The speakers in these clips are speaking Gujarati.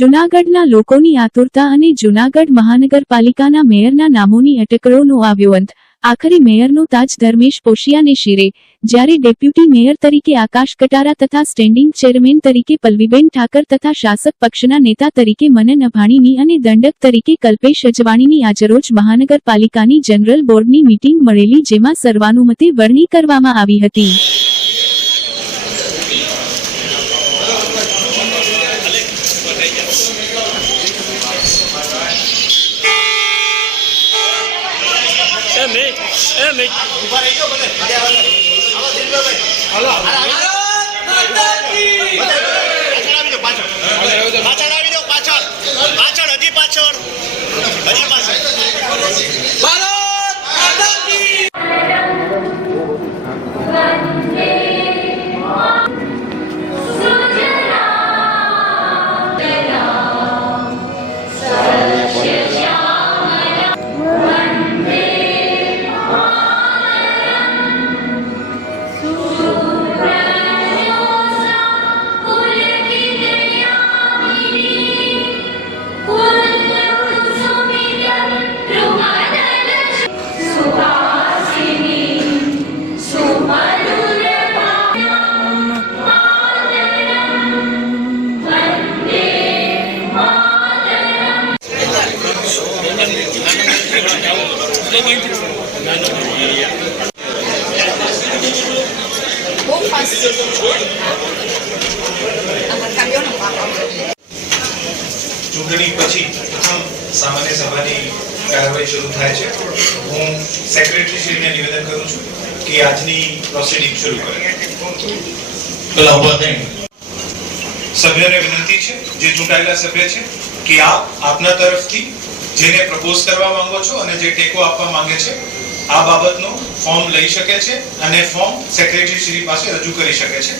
જૂનાગઢના લોકોની આતુરતા અને જૂનાગઢ મહાનગરપાલિકાના મેયરના નામોની અટકળોનો આવ્યો અંત। આખરે મેયરનો તાજ ધર્મેશ પોશિયાને શિરે, જ્યારે ડેપ્યુટી મેયર તરીકે આકાશ કટારા તથા સ્ટેન્ડિંગ ચેરમેન તરીકે પલ્લવીબેન ઠાકર તથા શાસક પક્ષના નેતા તરીકે મનન અભાણીની અને દંડક તરીકે કલ્પેશ અજવાણીની આજરોજ મહાનગરપાલિકાની જનરલ બોર્ડની મીટિંગ મળેલી, જેમાં સર્વાનુમતે વરણી કરવામાં આવી હતી। ચૂંટણી પછી પ્રથમ સામાન્ય સભાની કાર્યવાહી શરૂ થાય છે। હું સેક્રેટરીશ્રીને નિવેદન કરું છું કે આજની પ્રોસિડિંગ શરૂ કરે। સભ્યોને વિનંતી છે, જે ચૂંટાયેલા સભ્ય છે, કે આપના તરફથી જેને પ્રપોઝ કરવા માંગો છો અને જે ટેકો આપવા માંગે છે, આ બાબતનું ફોર્મ લઈ શકે છે અને ફોર્મ સેક્રેટરી શ્રી પાસે રજૂ કરી શકે છે।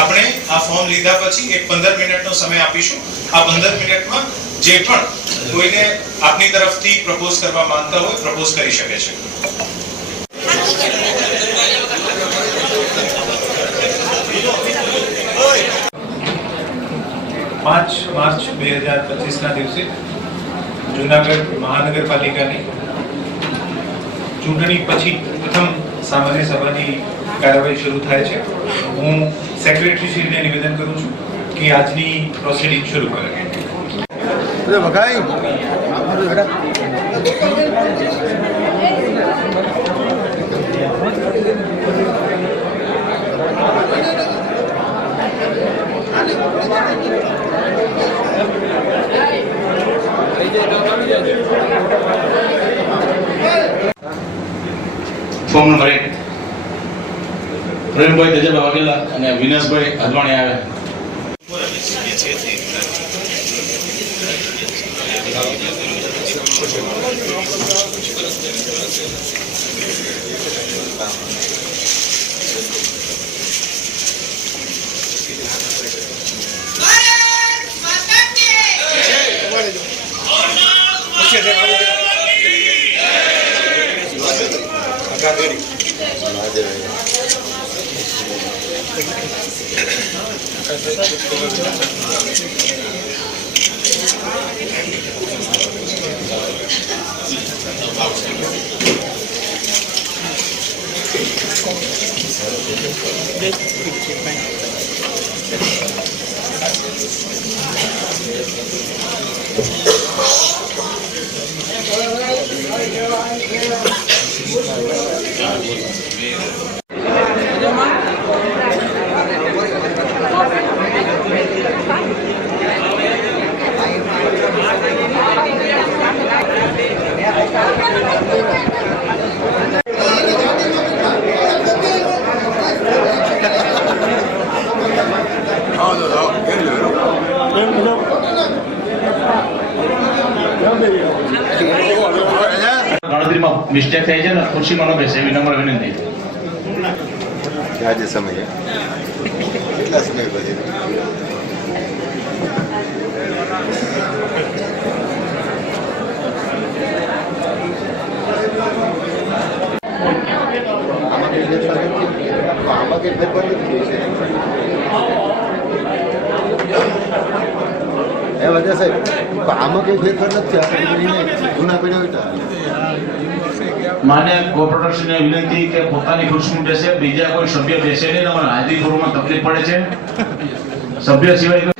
આપણે આ ફોર્મ લીધા પછી એક 15 મિનિટનો સમય આપીશું। આ 15 મિનિટમાં જે પણ કોઈને આપની તરફથી પ્રપોઝ કરવા માંગતા હોય પ્રપોઝ કરી શકે છે। 5 માર્ચ 2025ના દિવસે જૂનાગઢ મહાનગરપાલિકાની ચૂંટણી પછી પ્રથમ સામાન્ય સભાની કાર્યવાહી શરૂ થાય છે। હું સેક્રેટરીશ્રીને નિવેદન કરું છું કે આજની પ્રોસિડિંગ શરૂ કરે। ફોર્મ નંબર 1 પ્રેમભાઈ તેજભાઈ વાઘેલા અને વિનાશભાઈ અદવાણી આવે। ગણતરીમાં મિસ્ટેક થઈ છે ને ખુરશીમાં ન બેસે એવી નમ્ર વિનંતી। આજે સમયે કેટલા સમય પછી આમાં કે ફેરફાર નથી થઈ છે એ બધા એટલે સાહેબ આમાં કંઈ ફેરફાર નથી જૂના પેઢી હોય માન્ય કોર્પોરેશનને વિનંતી કે પોતાની ખુરશીમાં બેસે, બીજા કોઈ સભ્ય બેસે નહીં. તમારે હાજરી કરવામાં તકલીફ પડે છે. સભ્ય સિવાય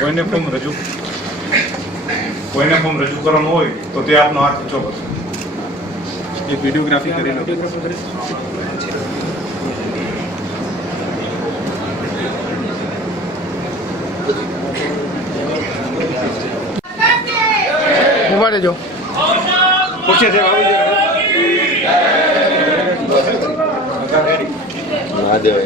કોઈને ફોર્મ રજૂ કરવાનું હોય તો તે આપનો હાથ ઊંચો કરશે. એક વિડીયોગ્રાફી કરી લો. ઉભા રહેજો. પૂછે છે આવી જાય. મહાદેવ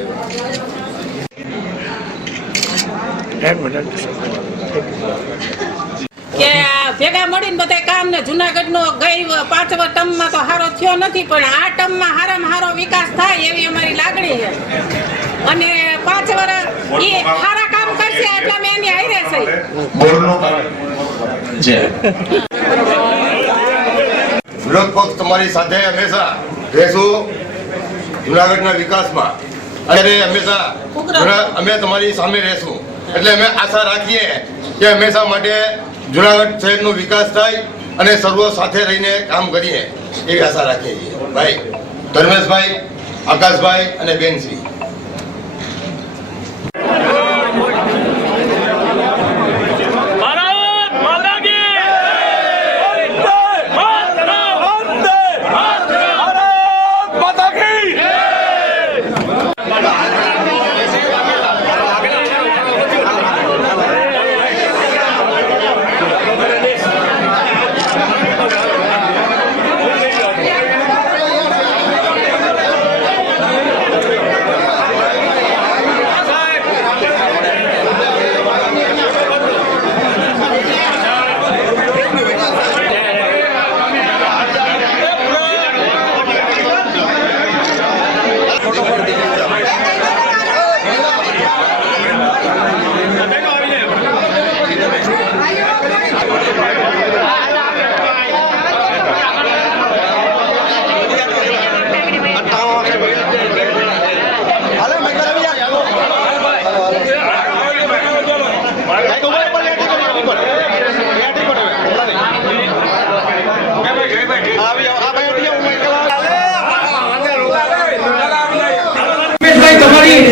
કે ભેગા મળીને બધા કામ ને જુનાગઢનો ગઈ 5 ટર્મમાં તો સારો થયો નથી, પણ આ ટર્મમાં સારામાં સારો વિકાસ થાય એવી અમારી લાગણી છે. અને 5 વર્ષ એ સારા કામ કરશે એટલે અમે એની હારે છે. વિરોધ પક્ષ તમારી સાથે હંમેશા રહેશું જુનાગઢના વિકાસમાં. અને હંમેશા અમે તમારી સામે રહેશું. એટલે અમે આશા રાખીએ કે હંમેશા માટે જુનાગઢ શહેરનો વિકાસ થાય અને સર્વ સાથે રહીને કામ કરીએ એવી આશા રાખીએ છીએ. ભાઈ ધર્મેશભાઈ, આકાશભાઈ અને બેનશ્રી.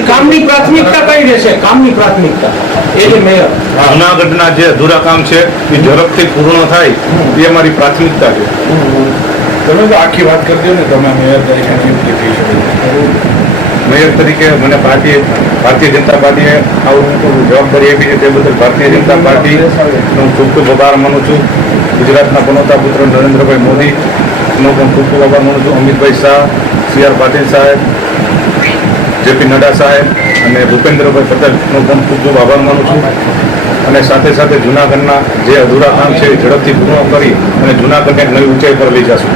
કામની પ્રાથમિકતા કઈ રહેશે? કામની પ્રાથમિકતા એ જે મેયર જુનાગઢના જે અધૂરા કામ છે એ ઝડપથી પૂર્ણ થાય એ અમારી પ્રાથમિકતા છે. તમે તો આખી વાત કરી દો ને. તમે મેયર તરીકે નિયુક્તિ થઈ શકે. મેયર તરીકે મને ભારતીય જનતા પાર્ટીએ આવું જવાબદારી આપી છે તે બદલ ભારતીય જનતા પાર્ટી હું ખૂબ ખૂબ આભાર માનું છું. ગુજરાતના પનોતા પુત્ર નરેન્દ્રભાઈ મોદીનો પણ ખૂબ ખૂબ આભાર માનું છું. અમિતભાઈ શાહ, CR પાટીલ સાહેબ, JP નડ્ડા સાહેબ અને ભૂપેન્દ્રભાઈ પટેલનો પણ ખૂબ ખૂબ આભાર માનું છું. અને સાથે સાથે જૂનાગઢના જે અધૂરા કામ છે એ ઝડપથી પૂર્ણ કરી અને જૂનાગઢને નવી ઊંચાઈ પર લઈ જશું.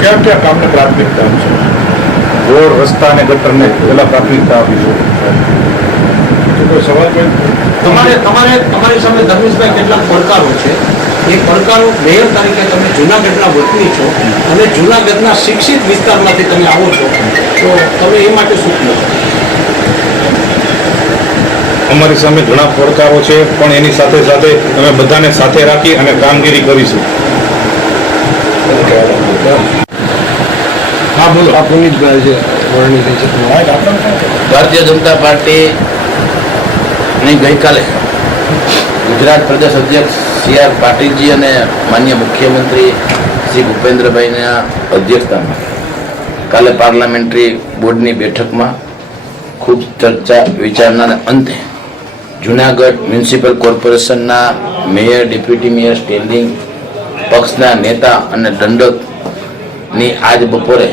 કયા કયા કામને પ્રાથમિકતા છે? રોડ, રસ્તા અને ગટરને પહેલા પ્રાથમિકતા આપીશું. કોઈ સવાલ તમારી સામે ધર્મેશભાઈ કેટલાક પડકારો છે. એ પડકારો મેયર તરીકે તમે જૂનાગઢના વતની છો અને જૂનાગઢના શિક્ષિત વિસ્તારમાંથી તમે આવો છો, તો તમે એ માટે શું કહો? અમારી સામે ઘણા પડકારો છે, પણ એની સાથે સાથે અમે બધાને સાથે રાખી અને કામગીરી કરીશું. હા બોલો. આ પુનિતભાઈ છે, ભારતીય જનતા પાર્ટીની ગઈકાલે ગુજરાત પ્રદેશ અધ્યક્ષ CR પાટીલજી અને માન્ય મુખ્યમંત્રી શ્રી ભૂપેન્દ્રભાઈના અધ્યક્ષતામાં કાલે પાર્લામેન્ટરી બોર્ડની બેઠકમાં ખૂબ ચર્ચા વિચારણાના અંતે જૂનાગઢ મ્યુનિસિપલ કોર્પોરેશનના મેયર, ડેપ્યુટી મેયર, સ્ટેન્ડિંગ પક્ષના નેતા અને દંડકની આજ બપોરે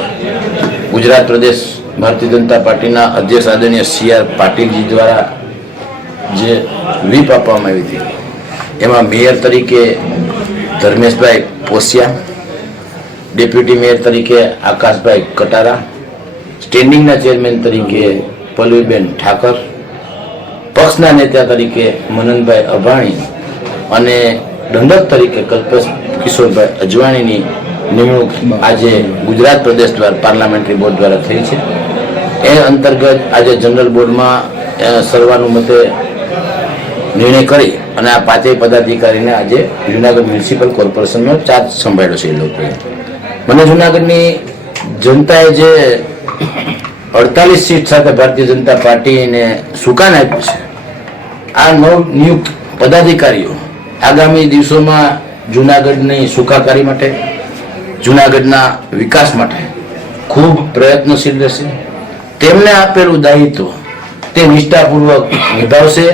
ગુજરાત પ્રદેશ ભારતીય જનતા પાર્ટીના અધ્યક્ષ આદરણીય CR પાટીલજી દ્વારા જે વ્હીપ આપવામાં આવી હતી એમાં મેયર તરીકે ધર્મેશભાઈ પોસિયા, ડેપ્યુટી મેયર તરીકે આકાશભાઈ કટારા, સ્ટેન્ડિંગના ચેરમેન તરીકે પલ્લવીબેન ઠાકર, પક્ષના નેતા તરીકે મનનભાઈ અભાણી અને દંડક તરીકે કલ્પેશ કિશોરભાઈ અજવાણીની નિમણૂક આજે ગુજરાત પ્રદેશ દ્વારા પાર્લામેન્ટરી બોર્ડ દ્વારા થઈ છે. એ અંતર્ગત આજે જનરલ બોર્ડમાં સર્વાનુમતે નિર્ણય કરી અને આ પાંચેય પદાધિકારીને આજે જુનાગઢ મ્યુનિસિપલ કોર્પોરેશનનો ચાર્જ સંભાળ્યો છે. એ લોકોએ મને જુનાગઢની જનતાએ જે 48 સીટ સાથે ભારતીય જનતા પાર્ટીને સુકાન આપ્યું છે, આ નવનિયુક્ત પદાધિકારીઓ આગામી દિવસોમાં જુનાગઢની સુખાકારી માટે, જુનાગઢના વિકાસ માટે ખૂબ પ્રયત્નશીલ રહેશે. તેમને આપેલું દાયિત્વ તે નિષ્ઠાપૂર્વક નિભાવશે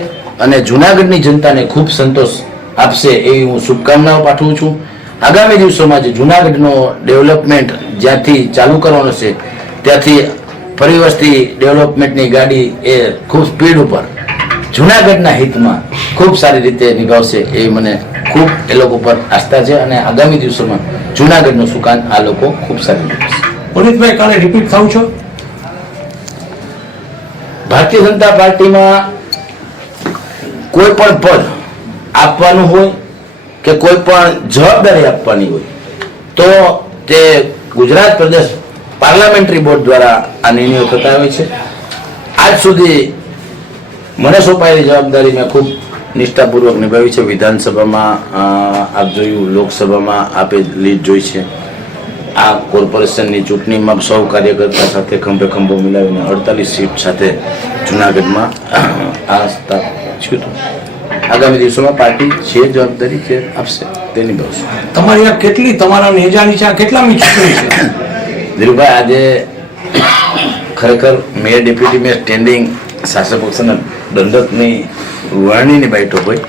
અને જુનાગઢની જનતાને ખૂબ સંતોષ આપશે એવી હું શુભકામનાઓ પાઠવું છું. આગામી દિવસોમાં જે જુનાગઢનો ડેવલપમેન્ટ જ્યાંથી ચાલુ કરવાનો છે ત્યાંથી પરિવર્તી ડેવલપમેન્ટની ગાડી એ ખૂબ સ્પીડ ઉપર જુનાગઢના હિતમાં ખૂબ સારી રીતે નિભાવશે એવી મને ખૂબ એ લોકો પર આસ્થા છે અને આગામી દિવસોમાં જુનાગઢનું સુકાન આ લોકો ખૂબ સારી નિભાવશે. પુનિતભાઈ, કાલે રિપીટ થાવ છો? ભારતીય જનતા પાર્ટીમાં કોઈ પણ પદ આપવાનું હોય કે કોઈ પણ જવાબદારી આપવાની હોય તો તે ગુજરાત પ્રદેશ પાર્લામેન્ટરી બોર્ડ દ્વારા આ નિર્ણયો થતા હોય છે. આજ સુધી મને સોંપાયેલી જવાબદારી મેં ખૂબ નિષ્ઠાપૂર્વક નિભાવી છે. વિધાનસભામાં આપ જોયું, લોકસભામાં આપે લીડ જોઈ છે. આ કોર્પોરેશનની ચૂંટણીમાં સૌ કાર્યકર્તા સાથે ખંભે ખંભો મિલાવીને 48 સીટ સાથે જુનાગઢમાં આ સ્થાપ્યું હતું. આગામી દિવસોમાં પાર્ટી જે જવાબદારી જે આપશે તે નિભાવશે. તમારી આ કેટલી તમારા નેજાની છે, આ કેટલામી ચૂંટણી છે? ધીરુભાઈ, આજે ખરેખર મેયર, ડેપ્યુટી મેયર, સ્ટેન્ડિંગ શાસક પક્ષના દંડકની વાણીની બેઠક હોય